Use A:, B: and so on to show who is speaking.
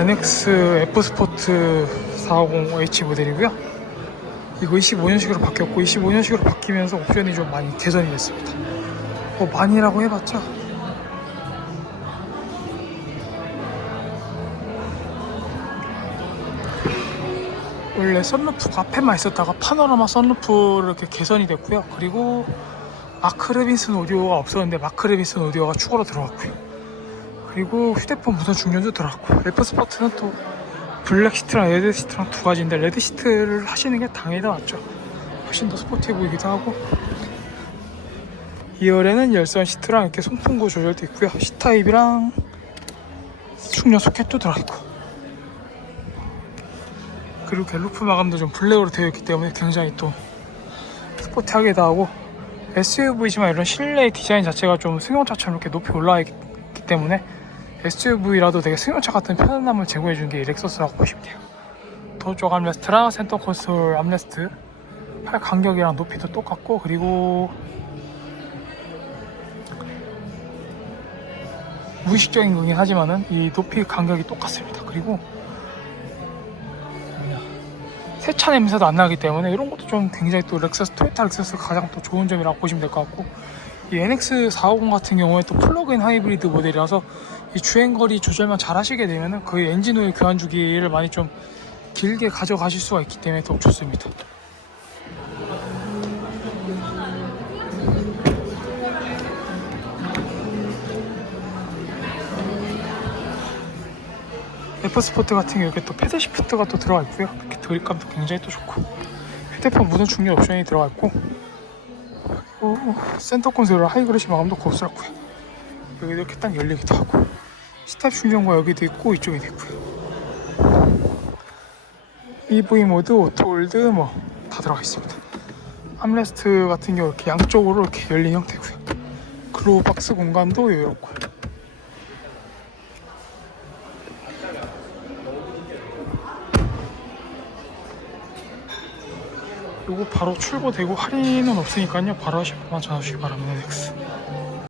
A: NX F 스포트 450H 모델이고요. 이거 25년식으로 바뀌었고 25년식으로 바뀌면서 옵션이 좀 많이 개선이 됐습니다. 뭐 많이라고 해봤자 원래 썬루프가 앞에만 있었다가 파노라마 썬루프로 이렇게 개선이 됐고요. 그리고 마크 레빈슨 오디오가 없었는데 마크 레빈슨 오디오가 추가로 들어갔고요. 그리고 휴대폰 무선 충전도 들어갔고 F 스포트는 또 블랙 시트랑 레드 시트랑 두 가지인데 레드 시트를 하시는 게 당연히 더 낫죠. 훨씬 더 스포티해 보이기도 하고 2열에는 열선 시트랑 이렇게 송풍구 조절도 있고요. C타입이랑 충전 소켓도 들어있고 그리고 갤루프 마감도 좀 블랙으로 되어 있기 때문에 굉장히 또 스포티하기도 하고 SUV지만 이런 실내 디자인 자체가 좀 승용차처럼 이렇게 높이 올라와 있기 때문에 SUV라도 되게 승용차 같은 편안함을 제공해 주는 게이 렉서스라고 보시면 돼요. 도쪽 암레스트랑 센터 콘솔 암레스트 팔 간격이랑 높이도 똑같고 그리고 무의식적인 거긴 하지만은 이 높이 간격이 똑같습니다. 그리고 세차 냄새도 안 나기 때문에 이런 것도 좀 굉장히 또 렉서스 토요타 렉서스 가장 또 좋은 점이라고 보시면 될 것 같고 이 NX 450 같은 경우에 또 플러그인 하이브리드 모델이라서 이 주행거리 조절만 잘 하시게 되면은 거의 엔진 오일 교환 주기를 많이 좀 길게 가져가실 수가 있기 때문에 더 좋습니다. F 스포트 같은 경우 이렇게 또 패드 시프트가 또 들어가 있고요. 이렇게 드립감도 굉장히 또 좋고 휴대폰 무선 충전 옵션이 들어가 있고 그리고 센터 콘솔 하이그래시 마감도 고스럽고요. 여기 이렇게 딱 열리기도 하고 스탑 충전과 여기도 있고 이쪽에도 있고요. EV 모드, 오토홀드 뭐 다 들어가 있습니다. 암레스트 같은 경우 이렇게 양쪽으로 이렇게 열린 형태고요. 글로우 박스 공간도 이렇고 요거 바로 출고되고 할인은 없으니까요. 바로 하실 분만 전화 주시기 바랍니다. 넥스.